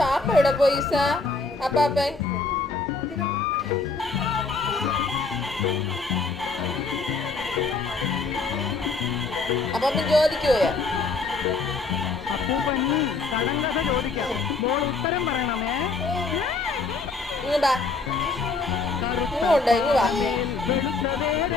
പാപ്പ എവിടെ പോയി സാ? അപ്പാപ്പൻ അപ്പാപ്പൻ ജോലിക്ക് പോയോ? അപ്പൂപ്പൻ കടങ്കഥ ചോദിക്കാം, മോൾ ഉത്തരം പറയണമേ. ഇങ്ങ് വാ, ഇങ്ങോട്ട് ഇങ്ങ് വാ. വെളുത്തതേര